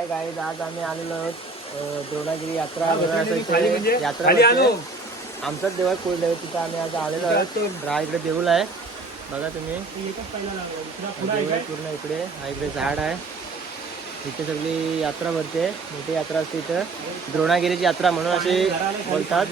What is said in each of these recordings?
Hi guys आज आम्ही आलेलो आहोत द्रोणागिरी यात्रा म्हणजे? यात्रा आमचाच देव आहे कुलदेव तिथं आम्ही आज आलेलो आहोत. राहा इकडे देऊळ आहे. बघा तुम्ही. आहे पूर्ण इकडे. हा इकडे झाड आहे. इथे सगळी यात्रा भरते मोठी यात्रा असते इथं. द्रोणागिरीची यात्रा म्हणून असे बोलतात.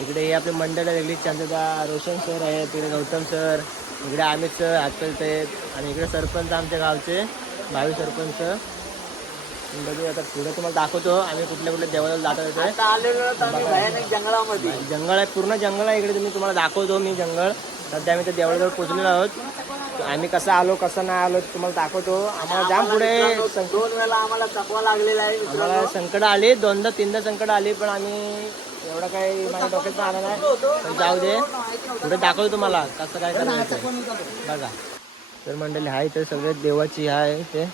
इकडे हे आपले मंडळ आहे वेगळी चंद्रदा रोशन सर आहेत तिकडे गौतम सर इकडे अमित सर आजकाल आहेत आणि इकडे सरपंच आमच्या गावचे भावी सरपंच. बघू आता पुढे तुम्हाला दाखवतो. आम्ही कुठल्या कुठल्या देवाला जात भयानक जंगलामध्ये. जंगल आहे. पूर्ण जंगल आहे इकडे. तुम्ही तुम्हाला दाखवतो मी जंगल. सध्या आम्ही त्या देवळाजवळ पोहोचलेलो आहोत. आम्ही कसं आलो कसं नाही आलो तुम्हाला दाखवतो. आम्हाला जाम पुढे दोन वेळा आम्हाला चकवा लागलेला आहे आम्हाला संकट आली. दोनदा तीनदा संकट आली पण आम्ही एवढं काही माझ्या डोक्यात आलं नाही. जाऊ दे. पुढे दाखवतो तुम्हाला कसं काय करायचं बघा. तर मंडळी आहे इथे सगळे देवाची आहे ते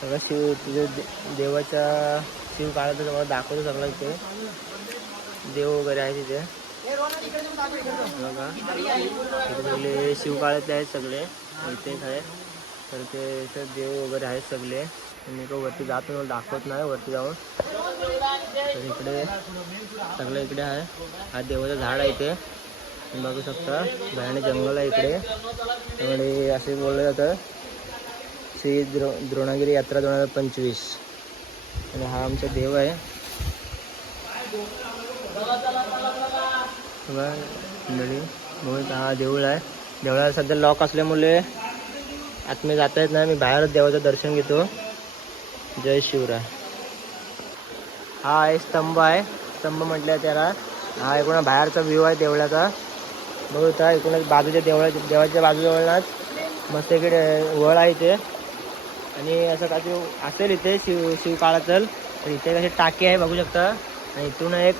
सगळं शिव तुझ्या दे- देवाच्या शिव काळात तुम्हाला दाखवतो सगळं इथे. देव वगैरे आहे तिथे. बघा सगळे शिवकाळातले आहेत सगळे इथे आहे तर ते इथं देव वगैरे आहेत सगळे. मी तो वरती जात मला दाखवत नाही वरती जाऊन. तर इकडे सगळं इकडे आहे. हा देवाचं झाड आहे इथे. तुम्ही बघू शकता. भयाने जंगल आहे इकडे. त्यामुळे असे बोललं जातं. श्री द्रो द्रोणागिरी यात्रा दोन हजार पंचवीस. आणि हा आमचा देव आहे. मंडळी हा देऊळ आहे. देवळाला सध्या लॉक असल्यामुळे आतमध्ये जाता येत नाही. मी बाहेरच देवाचं दर्शन घेतो. जय शिवराय. हा आहे स्तंभ आहे. स्तंभ म्हटलं त्याला हा एकूण बाहेरचा व्ह्यू आहे देवळाचा. बघू शकता एकूणच बाजूच्या देवळा देवाच्या बाजूजवळच मस्त इकडे वळ आहे ते आणि असं काही असेल इथे शिव शिवकाळाचं तर इथे कसे टाके आहे बघू शकता. आणि इथून एक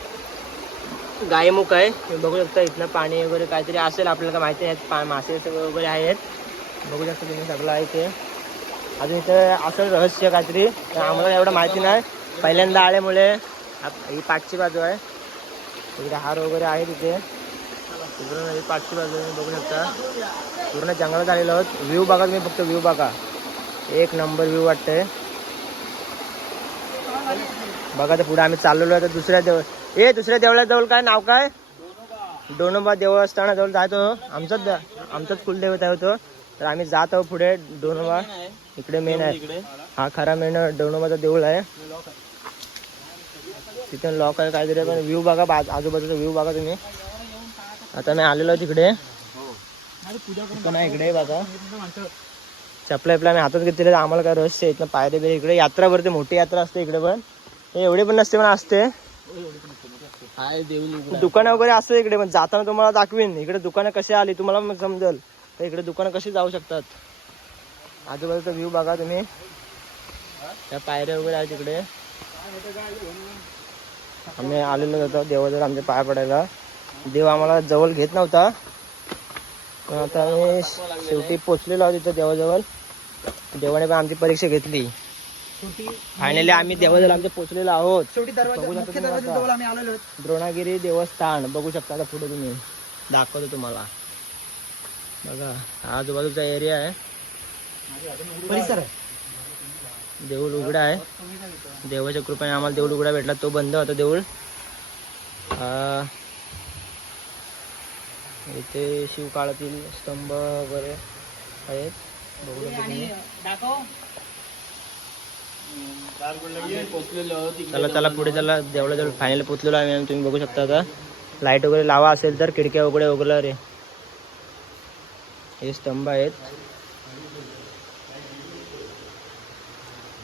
गायमुख आहे. तुम्ही बघू शकता इथनं पाणी वगैरे काहीतरी असेल आपल्याला माहिती आहेत पा मासे वगैरे आहेत. बघू शकता तुम्ही सगळं आहे इथे. अजून इथं असेल रहस्य काहीतरी. तर आम्हाला एवढं माहिती नाही. पहिल्यांदा आल्यामुळे आप- ही पाठची बाजू आहे. इकडे हार वगैरे आहे तिथे पूर्ण पाठची बाजू बघू शकता. पूर्ण जंगलात आलेलो आहोत. व्ह्यू बघा तुम्ही फक्त व्ह्यू बघा. एक नंबर व्ह्यू वाटतंय. बघा तर पुढे आम्ही चाललेलो आहे तर दुसऱ्या देव ए दुसऱ्या देवळाजवळ काय नाव काय? डोनोबा देवस्थाना जवळ जातो आमचाच आमचाच कुलदेवता आहे तो. तर आम्ही जात आहोत पुढे डोनोबा. इकडे मेन आहे. हा खरा मेन डोनोबाचा देऊळ आहे. तिथे लॉक आहे काहीतरी पण व्ह्यू बघा बाज- आजूबाजूचा व्ह्यू बघा तुम्ही. आता मी आलेलो तिकडे. पण आहे इकडे बघा. चपला बिपला मी हातात घेतलेले आम्हाला काय रहस्य आहे इथनं पायरे बिरे इकडे यात्रा भरते मोठी यात्रा असते इकडे पण. हे एवढी पण नसते पण असते. दुकानं वगैरे असते इकडे पण जाताना तुम्हाला दाखवीन. इकडे दुकानं कशी आली तुम्हाला मग समजेल. तर इकडे दुकानं कशी जाऊ शकतात? आजूबाजूचा व्ह्यू बघा तुम्ही. त्या पायऱ्या वगैरे आहेत तिकडे आम्ही आलेलो होतो देवाजवळ आमच्या पाय पडायला. देव आम्हाला जवळ घेत नव्हता. पण आता आम्ही शेवटी पोचलेलो आहोत तिथं देवाजवळ. देवाने पण आमची परीक्षा घेतली. फायनली आम्ही देवाजवळ आमच्या पोचलेलो आहोत. द्रोणागिरी देवस्थान बघू शकता आता पुढे तुम्ही. दाखवतो तुम्हाला. बघा हा आजूबाजूचा एरिया आहे. परिसर आहे. देऊळ उघडा आहे. देवाच्या कृपेने आम्हाला देऊळ उघडा भेटला. तो बंद होता देऊळ. इथे शिवकाळातील स्तंभ वगैरे आहेत. चला चला पुढे चला. देवळाजवळ फायनल पोचलेलो आहे आम्ही. तुम्ही बघू शकता आता. लाइट वगैरे लावा असेल तर खिडक्या वगैरे वगैरे रे. हे स्तंभ आहेत.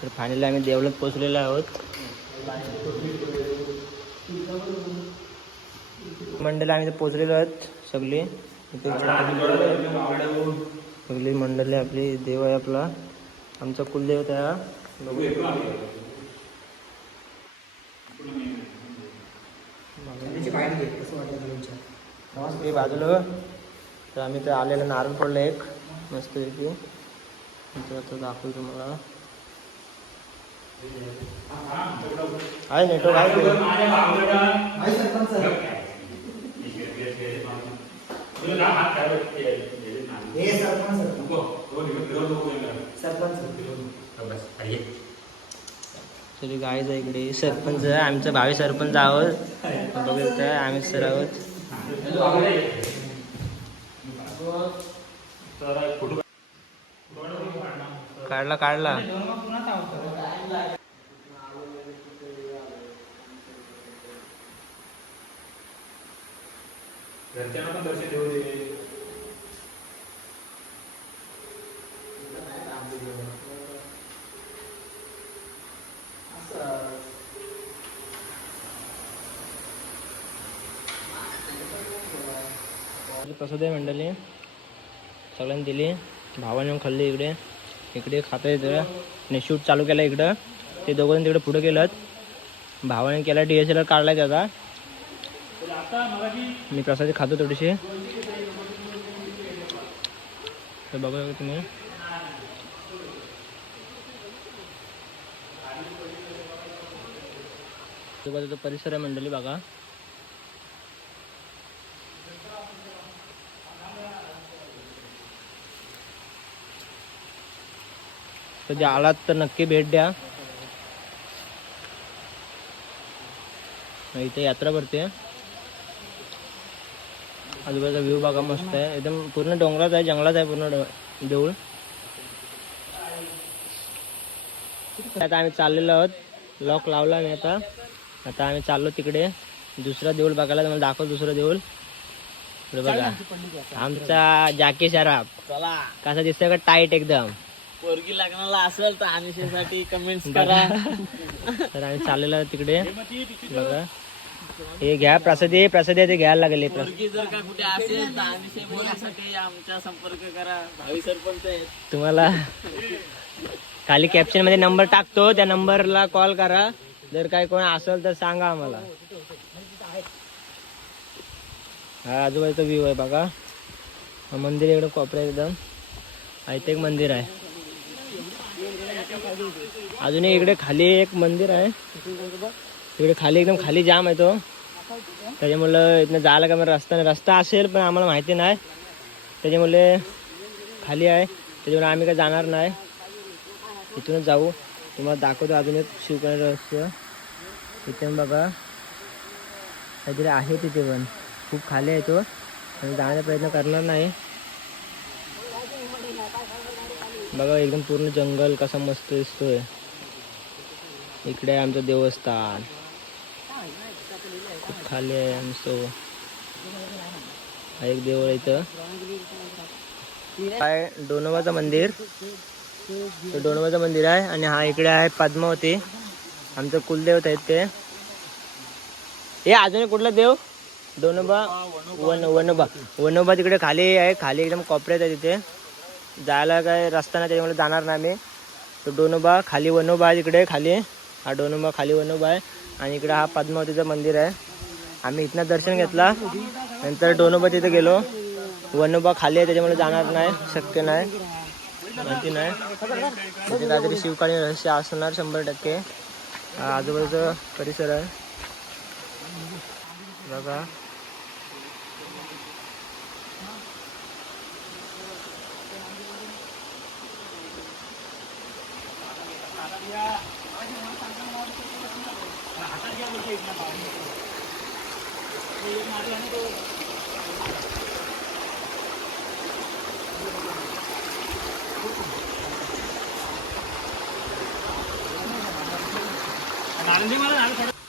तर फायनली आम्ही देवळात पोचलेलो आहोत. मंडळी आम्ही पोचलेलो आहोत सगळी. सगळी मंडळी आपली देव आहे आपला. आमचा कुलदेवता आहे हा. बाजूला तर आम्ही तर आलेलं नारळ पडलं एक. मस्त पैकी आता दाखवू तुम्हाला. आहे नेटवर्क आहे पुढे हे सरपंच सरपंच ॲक्च्युली गायज आहे इकडे. सरपंच आहे. आमचं भावी सरपंच आहोत. बघत आम्ही सर आहोत. काढला काढला. प्रसाद दे मंडळी. सगळ्यांनी दिली. भावाने येऊन खाल्ली इकडे. इकडे खातं इकडं. आणि शूट चालू केलं इकडं. ते दोघं तिकडे पुढे केलं भावाने केला डी एस एल आर काढलाय त्याचा. मी प्रसादी खातो थोडीशी. तर बघा तुम्ही. आजूबाजूचा परिसर आहे मंडळी बघा. कधी आलात तर नक्की भेट द्या. इथे यात्रा भरते आजूबाजूचा व्ह्यू बघा मस्त आहे. एकदम पूर्ण डोंगरात आहे जंगलात आहे पूर्ण देऊळ. आता आम्ही चाललेलो आहोत. लॉक लावला मी आता. आता आम्ही चाललो तिकडे. दुसरा देऊळ बघायला तुम्हाला दाखव दुसरं देऊळ. बघा. आमचा जाकी शराब कसा दिसतोय का? टाईट एकदम. पोरगी लग्नाला असेल तर अनिशेसाठी कमेंट्स करा. तर आम्ही चाललेलो तिकडे. बघा. हे घ्या प्रसादी प्रसादी आहे ते घ्यायला लागले. प्रसाद पोरगी जर का कुठे असेल तर अनिशे बोलासाठी आमचा संपर्क करा. भावी सरपंच आहेत. तुम्हाला खाली कॅप्शनमध्ये नंबर टाकतो त्या नंबरला कॉल करा. जर काही कोण असेल तर सांगा आम्हाला. हा आजूबाजूचा व्ह्यू आहे बघा. मंदिर इकडे कोपऱ्या एकदम. इथे एक मंदिर आहे. अजून इकडे खाली एक मंदिर आहे. इकडे खाली एकदम खाली जाम आहे तो. त्याच्यामुळं इथनं जायला काय रस्ता नाही. रस्ता असेल पण आम्हाला माहिती नाही. त्याच्यामुळे खाली आहे. त्याच्यामुळे आम्ही काय जाणार नाही. इथूनच जाऊ. तुम्हाला दाखवतो अजून एक शिवकाळ रहस्य. इथे बघा. काहीतरी आहे तिथे पण. खूप खाली आहे तो. आणि जाण्याचा प्रयत्न करणार नाही. बघा एकदम पूर्ण जंगल कसा मस्त दिसतोय. इकडे आहे आमचं देवस्थान. खूप खाली आहे आमचं. हा एक देवळ आहे इथं. काय डोनोबाचं मंदिर. ते डोनोबाचं मंदिर आहे आणि हा इकडे आहे पद्मावती. आमचं कुलदेवत आहेत ते. हे अजून एक कुठला देव? डोनोबा वन वनोबा. वनोबा तिकडे खाली आहे. खाली एकदम कोपऱ्यात आहे तिथे. जायला काय रस्ता नाही त्याच्यामुळे जाणार नाही आम्ही. तो डोनोबा खाली वनोबा आहे तिकडे खाली. हा डोनोबा खाली वनोबा आहे. आणि इकडे हा पद्मावतीचं मंदिर आहे. आम्ही इथनं दर्शन घेतला. नंतर डोनोबा तिथे गेलो. वनोबा खाली आहे त्याच्यामुळे जाणार नाही शक्य नाही. माहिती नाही. तिथे काहीतरी शिवकाळी रहस्य असणार शंभर टक्के. आजूबाजूचा परिसर आहे. बघा.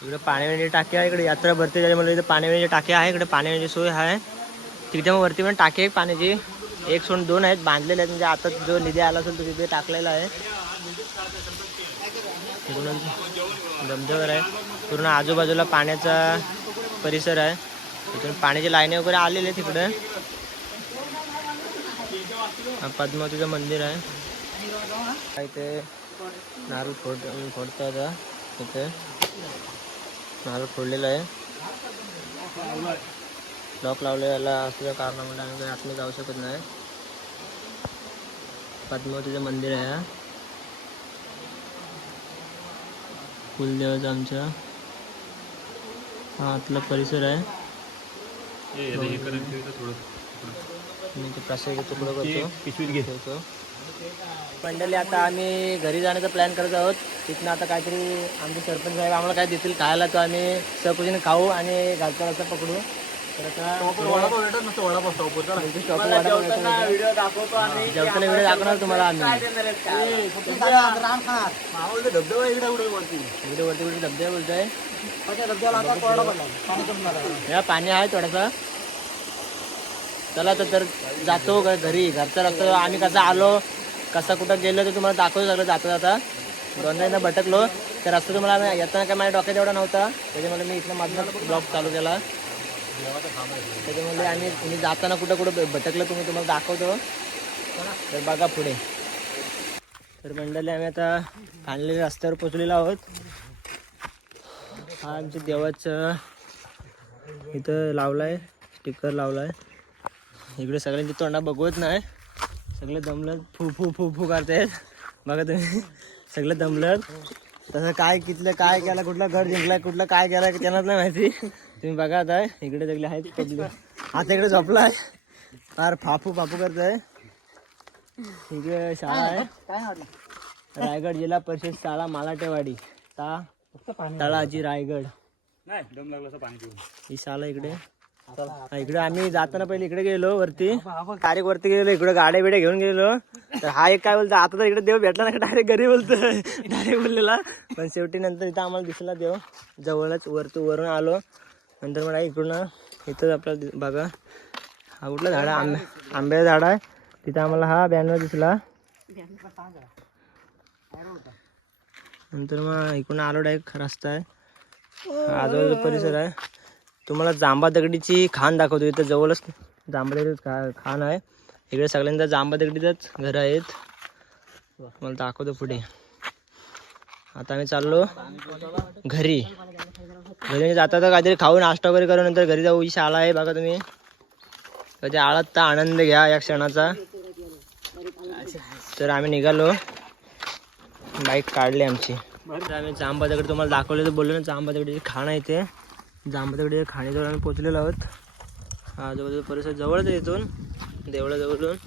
इकडे पाण्याची टाकी आहे इकडे यात्रा भरते त्याच्यामुळे इथे पाण्याची टाकी आहे इकडे पाण्याची सोय आहे. तिथे मग वरती पण टाकी आहे पाण्याची. एक सोन दोन आहेत बांधलेले आहेत. म्हणजे आता जो निधी आला असेल तो तिथे टाकलेला आहे. पूर्ण धबधबर आहे. पूर्ण आजूबाजूला पाण्याचा परिसर आहे. तिथून पाण्याची लाईनी वगैरे आलेली आहे तिकडे. हा पद्मावतीचं मंदिर आहे. इथे नारळ फोड फोडतात आता. इथे नारळ फोडलेला आहे. लॉक लावलेला असल्या कारणामुळे आम्ही काही आतमध्ये जाऊ शकत नाही. पद्मावतीचं मंदिर आहे हा. कुलदेवाचा आमच्या हा आतला परिसर आहे. मी ते प्रसाद तुकडं करतो. पिशवीत घे. ठेवतो. मंडळी आता आम्ही घरी जाण्याचा प्लॅन करत आहोत. तिथनं आता काहीतरी आमचे सरपंच साहेब आम्हाला काय देतील खायला तो आम्ही सहकुशीने खाऊ आणि घालता पकडू. दाखवतो जेवताना व्हिडिओ दाखवणार तुम्हाला आम्ही मावळते धबधबा वरती वरती धबधबा बोलतोय या पाणी आहे थोडासा. चला तर जातो घरी घरचं रस्ता आम्ही कसं आलो कसं कुठं गेलो ते तुम्हाला दाखवतो सगळं जाता जाता दोनदा भटकलो तर रस्ता तुम्हाला येताना काय माझ्या डोक्यात एवढा नव्हता त्याच्यामुळे मी इथनं माझा ब्लॉग चालू केला त्याच्यामुळे आम्ही तुम्ही जाताना कुठं कुठं भटकलं तुम्ही तुम्हाला दाखवतो. तर बघा पुढे. तर मंडळी आम्ही आता खाणलेल्या रस्त्यावर पोचलेलो आहोत. हा आमच्या देवाचं इथं लावलाय स्टिकर लावलाय. इकडे सगळ्यांची तोंडा बघवत नाही. सगळे दमलं फू फू फू फू करतायत. बघा तुम्ही सगळे दमलं तसं काय कितलं काय केलं कुठलं घर जिंकलाय कुठलं काय केलं त्यांनाच नाही माहिती. तुम्ही बघा आता इकडे सगळे आहेत आता इकडे झोपलाय. फार फाफू फाफू करताय. इकडे शाळा आहे. रायगड जिल्हा परिषद शाळा मालाटेवाडी. ता तळाची रायगड. नाही दम लागला पाणी ही शाळा इकडे. इकडे आम्ही जाताना पहिले इकडे गेलो वरती. डायरेक्ट वरती गेलो इकडे गाड्या बिड्या घेऊन गेलो तर हा एक काय बोलतो आता तर इकडे देव भेटला ना डायरेक्ट घरी बोलतोय डायरेक्ट बोललेला. पण शेवटी नंतर इथं आम्हाला दिसला देव. जवळच वरती वरून आलो. नंतर मला इकडून इथं आपलं बघा. हा कुठला झाड? आहे आंबे आंब्याचं झाड आहे. तिथं आम्हाला हा बॅनर दिसला. नंतर मग इकडून आलो डायरेक्ट रस्ता आहे. आजूबाजूचा परिसर आहे. तुम्हाला जांबा दगडीची खाण दाखवतो इथं जवळच जांबा दगडीच खा खाण आहे. इकडे सगळ्यांचा जांबा दगडीचंच घरं आहेत. मला दाखवतो पुढे. आता आम्ही चाललो घरी. घरी म्हणजे जाता तर काहीतरी खाऊ नाश्ता वगैरे करू नंतर घरी जाऊ. ही शाळा आहे बघा तुम्ही. कधी आळत तर आनंद घ्या या क्षणाचा. तर आम्ही निघालो. बाईक काढली आमची. आम्ही जांबा दगड तुम्हाला दाखवले तर बोललो ना जांबा दगडीची खाण आहे ते जांबा दगडी खाणीजवळ आम्ही पोचलेलो आहोत जवळ परिसर जवळच आहे इथून देवळाजवळून.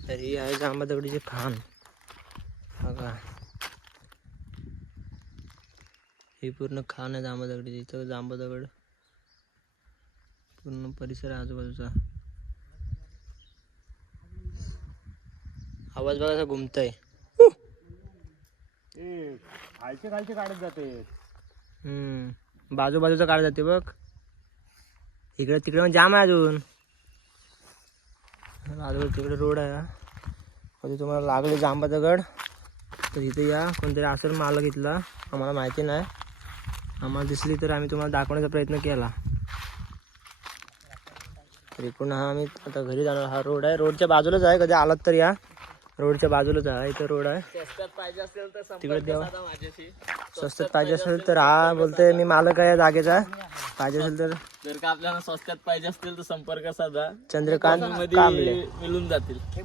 तर ही आहे जांबा दगडीची खाण. बघा. ही पूर्ण खाण आहे जांबा दगडीची इथं जांबा दगड पूर्ण परिसर आहे आजूबाजूचा. आवाज बघा असा घुमतय. खालचे खालचे काढत जाते. हम्म. बाजूबाजूचं काढ जाते बघ. इकडे तिकडे पण जाम आहे अजून. आजूबाजू तिकडे रोड आहे. कधी तुम्हाला लागले जांबा दगड तर इथे या. कोणतरी असेल मालक इथला. आम्हाला माहिती नाही. आम्हाला दिसली तर आम्ही तुम्हाला दाखवण्याचा प्रयत्न केला. तर इकडून हा आम्ही आता घरी जाणार. हा रोड आहे. रोडच्या बाजूलाच आहे. कधी आलात तर या. रोडच्या बाजूलाच आहे. इथं रोड आहे. स्वस्तात पाहिजे असेल तर तिकडे संपर्क देवा. साधा माझ्याशी. स्वस्तात पाहिजे असेल तर हा बोलतोय मी मालक आहे या जागेचा. पाहिजे असेल तर जर का आपल्याला स्वस्तात पाहिजे असतील तर संपर्क साधा. चंद्रकांत मध्ये कांबळे. मिळून जातील. हे हे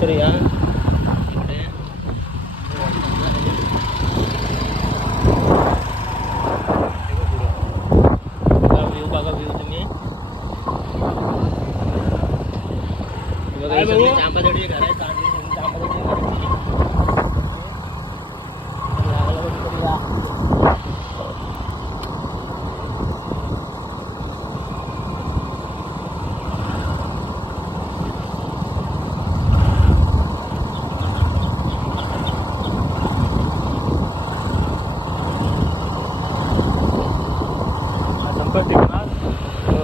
तर या इकडे व्ह्यू बघा व्ह्यू तुम्ही बघा हे सगळे जांबादडीचे घर आहेत जांबादडीचे जांबादडीचे घर आहेत. लागलं कोणीतरी या. हा संपर्क टिकणार हो.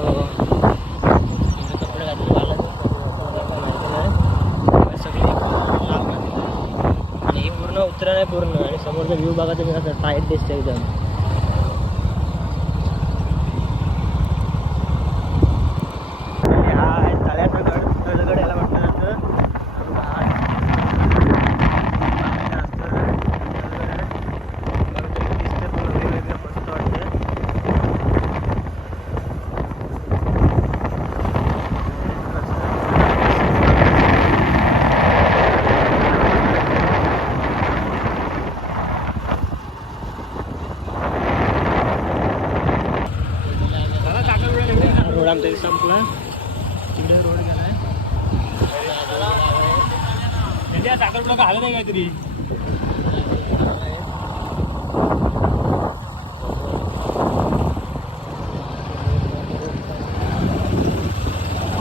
इकडे कपडे घातले घालायचे, कपडे घालायचे माहिती नाही. सगळी लाल आणि ही पूर्ण उतरण आहे पूर्ण आणि समोरचा व्ह्यू बघा तुम्ही कसं टाईट दिसतं एकदम आणि हा आहे तळ्याचा गड तळगड याला म्हटलं जातं आणि हा आहे जास्त तळगड आहे. बघा तुम्ही दिसतंय पूर्ण वेगवेगळं मस्त वाटतंय आमचा इथे संपला तिकडे रोड गेलाय त्याच्या साखर ब्लॉक हलत आहे काहीतरी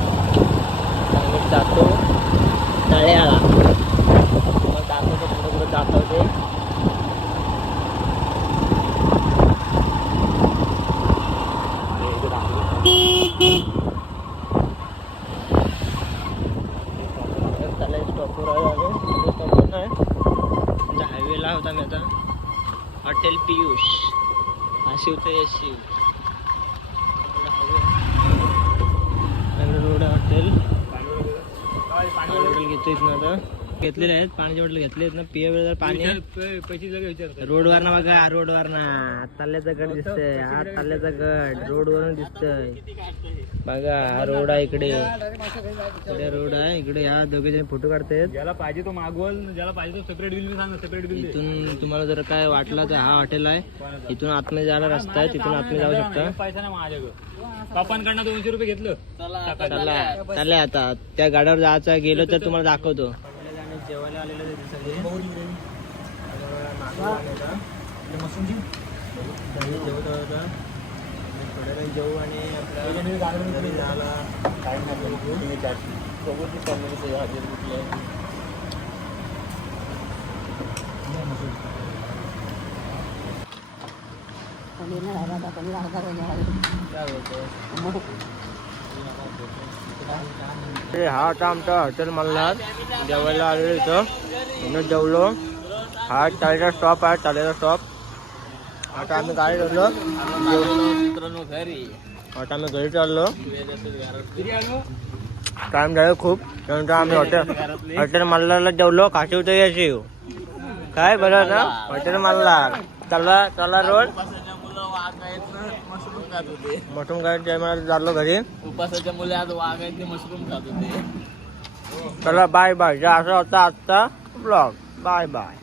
आम्ही जातो तळ्याला मग दाखवतो पुढे पुढे जातो ते त्याला स्टॉपवर आहे आम्ही स्टॉपवर नाही आमच्या हायवेला होता मी आता हॉटेल पियुष हा शिवचं यश शिव हायवे रोड आहे हॉटेल घेतो इथनं आता. घेतलेले आहेत पाण्याची बॉटल घेतले आहेत ना. पिया वेळ पाणी. रोडवर ना बघा रोडवर ना ताल्ल्याचा गड दिसतंय. हा ताल्ल्याचा गड रोडवरून दिसतंय. बघा हा रोड आहे इकडे. इकडे रोड आहे. इकडे ह्या दोघे जण फोटो काढतायत. ज्याला पाहिजे तो मागवल ज्याला पाहिजे तो सेपरेट बिल मी सांग सेपरेट बिल इथून तुम्हाला जर काय वाटलं तर हा हॉटेल आहे. इथून आतमध्ये जायला रस्ता आहे. तिथून आतमध्ये जाऊ शकता. पैसा नाही माझ्याकडं. पप्पांकडनं दोनशे रुपये घेतलं. चला चाललंय आता. त्या गाड्यावर जायचं गेलो तर तुम्हाला दाखवतो. जेवायला आलेलो होता थोड्या ते हा आता आमचा हॉटेल मल्हार जेवायला आलेलो इथं. म्हणून जेवलो. हा चालेचा स्टॉप आहे टाळीचा स्टॉप आता आम्ही गाडी धरलो. मित्रांनो घरी आता आम्ही घरी चाललो. टाइम झालं खूप. त्यानंतर आम्ही हॉटेल हॉटेल मल्हारला जेवलो. काशी उतर यायची काय बरं ना हॉटेल मल्हार. चला चला रोड. मशरूम खात होते. काय टायमाला चाललो घरी. उपासाच्या मुले आज वाघ आहेत ते मशरूम खात होते. चला बाय बाय जे असं होता आजचा ब्लॉग बाय बाय